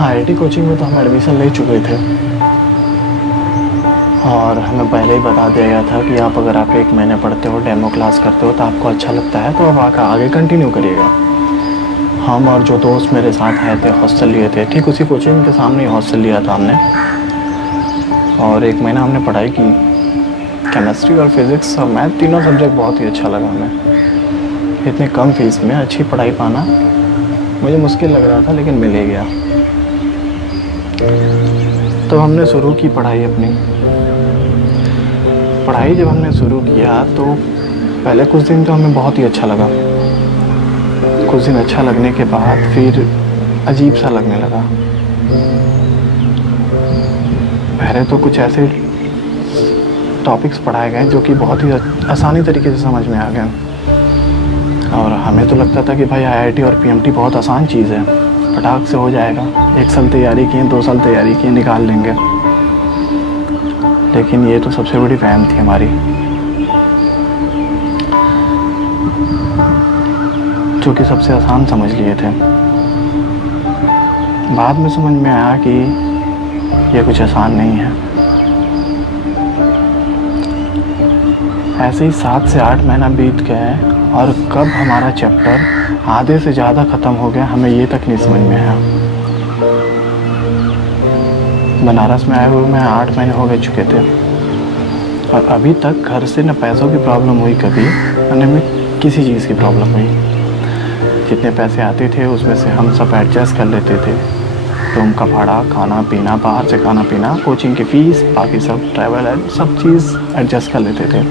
IIT coaching में तो हम एडमिशन ले चुके थे और हमें पहले ही बता दिया गया था कि अगर आप 1 महीने पढ़ते हो, डेमो क्लास करते हो तो आपको अच्छा लगता है तो आप आगे कंटिन्यू करिएगा। हम और जो दोस्त मेरे साथ आए थे हॉस्टल लिए थे, ठीक उसी कोचिंग के सामने ही हॉस्टल लिया था हमने। और 1 महीना हमने पढ़ाई की, केमिस्ट्री और फिज़िक्स और मैथ तीनों सब्जेक्ट बहुत ही अच्छा लगा हमें। इतने कम फीस में अच्छी पढ़ाई पाना मुझे मुश्किल लग रहा था, लेकिन मिल ही गया। तो हमने शुरू की पढ़ाई अपनी। पढ़ाई जब हमने शुरू किया तो पहले कुछ दिन तो हमें बहुत ही अच्छा लगा। कुछ दिन अच्छा लगने के बाद फिर अजीब सा लगने लगा। पहले तो कुछ ऐसे टॉपिक्स पढ़ाए गए जो कि बहुत ही आसानी तरीके से समझ में आ गए, और हमें तो लगता था कि भाई आईआईटी और पीएमटी बहुत आसान चीज़ है, फटाक से हो जाएगा। 1 साल तैयारी किए, 2 साल तैयारी किए, निकाल लेंगे। लेकिन ये तो सबसे बड़ी वहम थी हमारी, जो कि सबसे आसान समझ लिए थे। बाद में समझ में आया कि ये कुछ आसान नहीं है। ऐसे ही 7 से 8 महीना बीत गए और कब हमारा चैप्टर आधे से ज़्यादा ख़त्म हो गया हमें ये तक नहीं समझ में आया। बनारस में आए हुए मैं 8 महीने हो गए चुके थे और अभी तक घर से न पैसों की प्रॉब्लम हुई कभी, न में किसी चीज़ की प्रॉब्लम हुई। जितने पैसे आते थे उसमें से हम सब एडजस्ट कर लेते थे। रूम का भाड़ा, खाना पीना, बाहर से खाना पीना, कोचिंग की फ़ीस, बाकी सब ट्रैवल, सब चीज़ एडजस्ट कर लेते थे।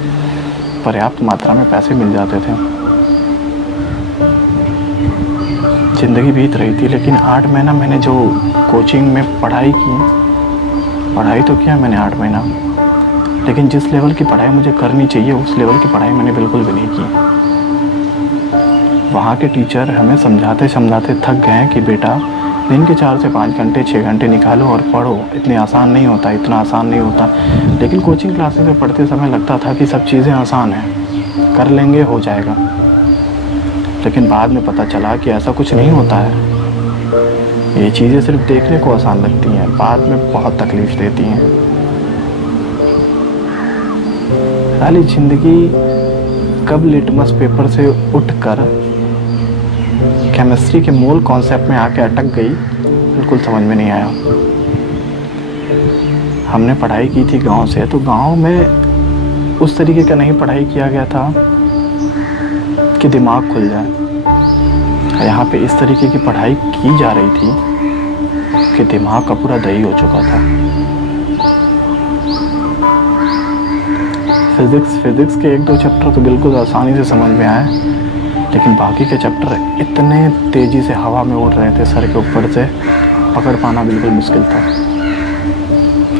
पर्याप्त मात्रा में पैसे मिल जाते थे, ज़िंदगी बीत रही थी। लेकिन 8 महीना मैंने जो कोचिंग में पढ़ाई तो किया मैंने 8 महीना, लेकिन जिस लेवल की पढ़ाई मुझे करनी चाहिए उस लेवल की पढ़ाई मैंने बिल्कुल भी नहीं की। वहाँ के टीचर हमें समझाते समझाते थक गए कि बेटा दिन के 4 से 5 घंटे, 6 घंटे निकालो और पढ़ो। इतने आसान नहीं होता, इतना आसान नहीं होता। लेकिन कोचिंग क्लासेस में पढ़ते समय लगता था कि सब चीज़ें आसान हैं, कर लेंगे, हो जाएगा। लेकिन बाद में पता चला कि ऐसा कुछ नहीं होता है। ये चीज़ें सिर्फ देखने को आसान लगती हैं, बाद में बहुत तकलीफ़ देती हैं। सारी ज़िंदगी कब लिटमस पेपर से उठकर केमिस्ट्री के मूल कॉन्सेप्ट में आके अटक गई, बिल्कुल समझ में नहीं आया। हमने पढ़ाई की थी गांव से, तो गांव में उस तरीके का नहीं पढ़ाई किया गया था कि दिमाग खुल जाए। यहाँ पे इस तरीके की पढ़ाई की जा रही थी कि दिमाग का पूरा दही हो चुका था। फिज़िक्स के 1-2 चैप्टर तो बिल्कुल आसानी से समझ में आए, लेकिन बाकी के चैप्टर इतने तेज़ी से हवा में उड़ रहे थे सर के ऊपर से, पकड़ पाना बिल्कुल मुश्किल था।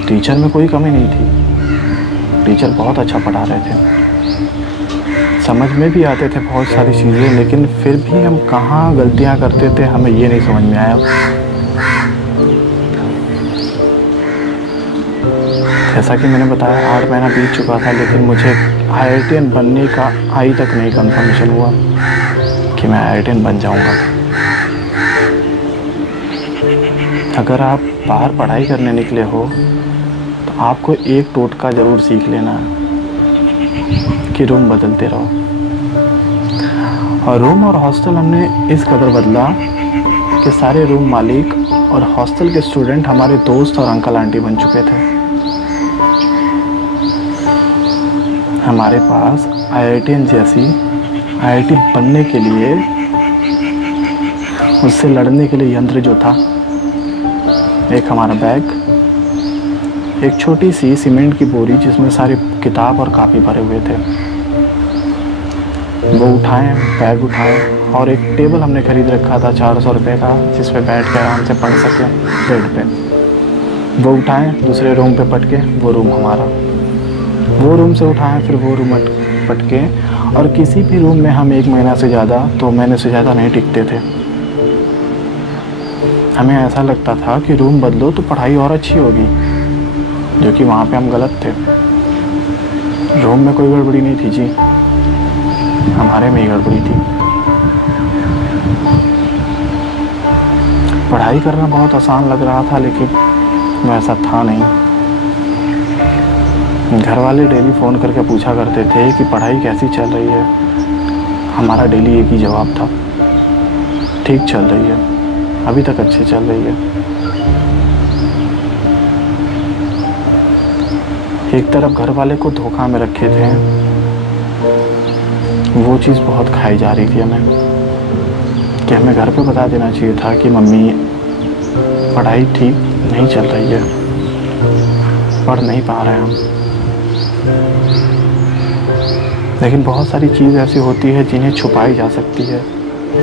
टीचर में कोई कमी नहीं थी, टीचर बहुत अच्छा पढ़ा रहे थे, समझ में भी आते थे बहुत सारी चीज़ें, लेकिन फिर भी हम कहाँ गलतियाँ करते थे हमें ये नहीं समझ में आया। जैसा कि मैंने बताया 8 महीना बीत चुका था, लेकिन मुझे आईआईटीएन बनने का आज तक नहीं कंफर्मेशन हुआ कि मैं आईआईटीएन बन जाऊंगा। अगर आप बाहर पढ़ाई करने निकले हो तो आपको एक टोटका ज़रूर सीख लेना है कि रूम बदलते रहो। और रूम और हॉस्टल हमने इस कदर बदला कि सारे रूम मालिक और हॉस्टल के स्टूडेंट हमारे दोस्त और अंकल आंटी बन चुके थे। हमारे पास आईआईटीएन जैसी आईआईटी बनने के लिए, उससे लड़ने के लिए यंत्र जो था, एक हमारा बैग, एक छोटी सी सीमेंट की बोरी जिसमें सारी किताब और कापी भरे हुए थे, वो उठाएं, बैग उठाएं, और एक टेबल हमने खरीद रखा था 400 रुपये का, जिस पे बैठ के आराम से पढ़ सकें बेड पे। वो उठाएं, दूसरे रूम पे पटके, वो रूम हमारा। वो रूम से उठाएं, फिर वो रूम पटके, और किसी भी रूम में हम 1 महीना से ज़्यादा, 2 महीने से ज़्यादा नहीं टिकते थे। हमें ऐसा लगता था कि रूम बदलो तो पढ़ाई और अच्छी होगी, जो कि वहाँ पे हम गलत थे। रूम में कोई गड़बड़ी नहीं थी जी, हमारे में ही गड़बड़ी थी। पढ़ाई करना बहुत आसान लग रहा था, लेकिन वैसा था नहीं। घर वाले डेली फ़ोन करके पूछा करते थे कि पढ़ाई कैसी चल रही है। हमारा डेली एक ही जवाब था, ठीक चल रही है, अभी तक अच्छी चल रही है। एक तरफ घर वाले को धोखा में रखे थे, वो चीज़ बहुत खाई जा रही थी हमें कि हमें घर पे बता देना चाहिए था कि मम्मी पढ़ाई ठीक नहीं चल रही है, पढ़ नहीं पा रहे हैं हम। लेकिन बहुत सारी चीज़ ऐसी होती है जिन्हें छुपाई जा सकती है,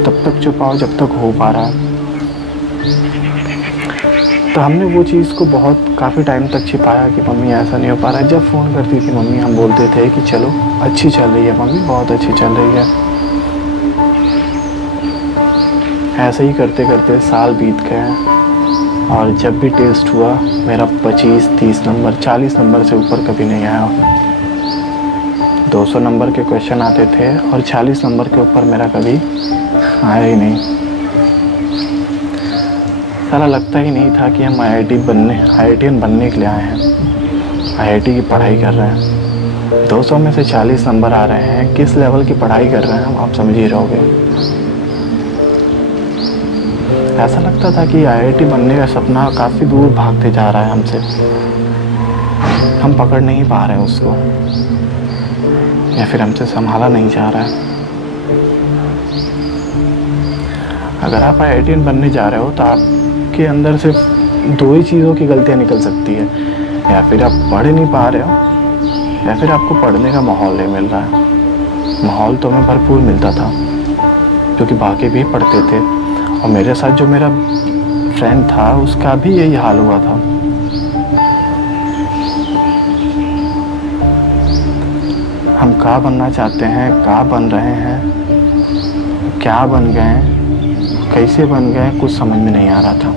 तब तक छुपाओ जब तक हो पा रहा है। तो हमने वो चीज़ को काफ़ी टाइम तक छिपाया कि मम्मी ऐसा नहीं हो पा रहा है। जब फ़ोन करती थी मम्मी, हम बोलते थे कि चलो अच्छी चल रही है मम्मी, बहुत अच्छी चल रही है। ऐसे ही करते करते साल बीत गए और जब भी टेस्ट हुआ मेरा 25-30 नंबर, 40 नंबर से ऊपर कभी नहीं आया। 200 नंबर के क्वेश्चन आते थे और 40 नंबर के ऊपर मेरा कभी आया ही नहीं। साला लगता ही नहीं था कि हम IITian बनने के लिए आए हैं, IIT की पढ़ाई कर रहे हैं। 200 में से 40 नंबर आ रहे हैं, किस लेवल की पढ़ाई कर रहे हैं हम, आप समझ ही रहोगे। ऐसा लगता था कि IIT बनने का सपना काफ़ी दूर भागते जा रहा है हमसे, हम पकड़ नहीं पा रहे हैं उसको, या फिर हमसे संभाला नहीं जा रहा है। अगर आप IITian बनने जा रहे हो तो आपके अंदर सिर्फ 2 ही चीज़ों की गलतियाँ निकल सकती है, या फिर आप पढ़ नहीं पा रहे हो, या फिर आपको पढ़ने का माहौल नहीं मिल रहा है। माहौल तो हमें भरपूर मिलता था क्योंकि बाकी भी पढ़ते थे, और मेरे साथ जो मेरा फ्रेंड था उसका भी यही हाल हुआ था। हम क्या बनना चाहते हैं, क्या बन रहे हैं, क्या बन गए हैं, कैसे बन गए, कुछ समझ में नहीं आ रहा था।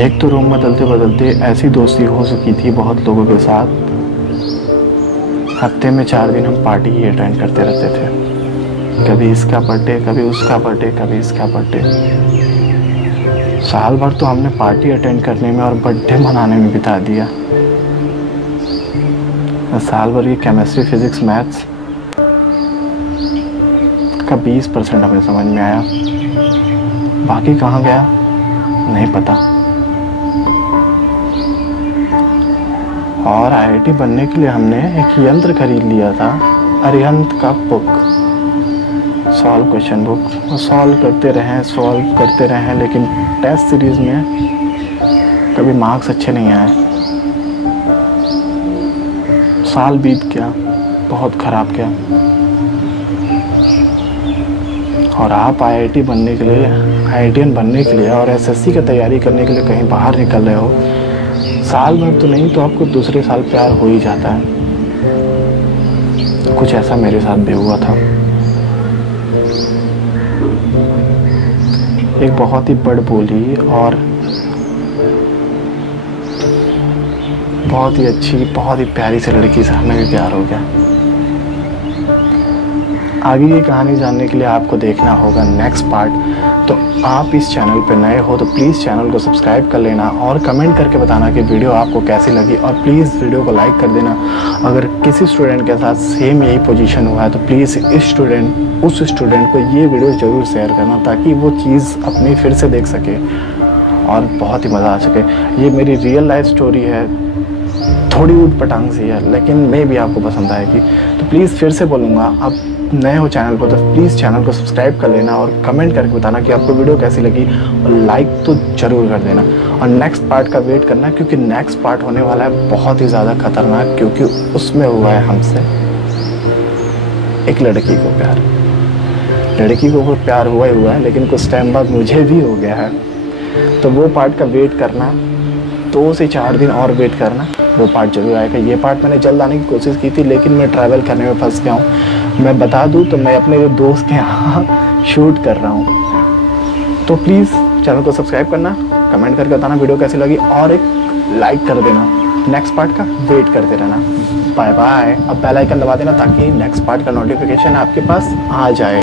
एक तो रूम बदलते बदलते ऐसी दोस्ती हो चुकी थी बहुत लोगों के साथ, हफ्ते में 4 दिन हम पार्टी ही अटेंड करते रहते थे। कभी इसका बर्थडे, कभी उसका बर्थडे, कभी इसका बर्थडे। साल भर तो हमने पार्टी अटेंड करने में और बर्थडे मनाने में बिता दिया। साल भर की केमिस्ट्री, फिजिक्स, मैथ्स का 20% हमें समझ में आया, बाकी कहाँ गया नहीं पता। और IIT बनने के लिए हमने एक यंत्र खरीद लिया था, अरिहंत का book, solve question book. Solve करते रहें, लेकिन टेस्ट सीरीज़ में कभी मार्क्स अच्छे नहीं आए। साल बीत गया, बहुत ख़राब गया। और आप IITian बनने के लिए और SSC की तैयारी करने के लिए कहीं बाहर निकल रहे हो, साल भर तो नहीं तो आपको दूसरे साल प्यार हो ही जाता है। कुछ ऐसा मेरे साथ भी हुआ था। एक बहुत ही बड़बोली और बहुत ही अच्छी, बहुत ही प्यारी सी लड़की से हमें भी प्यार हो गया। आगे की कहानी जानने के लिए आपको देखना होगा नेक्स्ट पार्ट। तो आप इस चैनल पर नए हो तो प्लीज़ चैनल को सब्सक्राइब कर लेना और कमेंट करके बताना कि वीडियो आपको कैसी लगी, और प्लीज़ वीडियो को लाइक कर देना। अगर किसी स्टूडेंट के साथ सेम यही पोजीशन हुआ है तो प्लीज़ उस स्टूडेंट को ये वीडियो ज़रूर शेयर करना, ताकि वो चीज़ अपनी फिर से देख सके और बहुत ही मज़ा आ सके। ये मेरी रियल लाइफ स्टोरी है, थोड़ी ऊट पटांग सी है, लेकिन मैं भी आपको पसंद आएगी। तो प्लीज़ फिर से बोलूँगा, आप नए हो चैनल पर तो प्लीज़ चैनल को सब्सक्राइब कर लेना और कमेंट करके बताना कि आपको वीडियो कैसी लगी, और लाइक तो ज़रूर कर देना। और नेक्स्ट पार्ट का वेट करना, क्योंकि नेक्स्ट पार्ट होने वाला है बहुत ही ज़्यादा खतरनाक, क्योंकि उसमें हुआ है हमसे एक लड़की को प्यार। लड़की को प्यार हुआ ही हुआ है, लेकिन कुछ टाइम बाद मुझे भी हो गया है। तो वो पार्ट का वेट करना, 2 से 4 दिन और वेट करना, वो पार्ट जरूर आएगा। ये पार्ट मैंने जल्द आने की कोशिश की थी, लेकिन मैं ट्रैवल करने में फंस गया हूँ। मैं बता दूँ तो मैं अपने दोस्त के यहाँ शूट कर रहा हूँ। तो प्लीज़ चैनल को सब्सक्राइब करना, कमेंट करके बताना वीडियो कैसी लगी, और एक लाइक कर देना। नेक्स्ट पार्ट का वेट करते रहना। Bye bye. अब बेल आइकन दबा देना ताकि नेक्स्ट पार्ट का नोटिफिकेशन आपके पास आ जाए।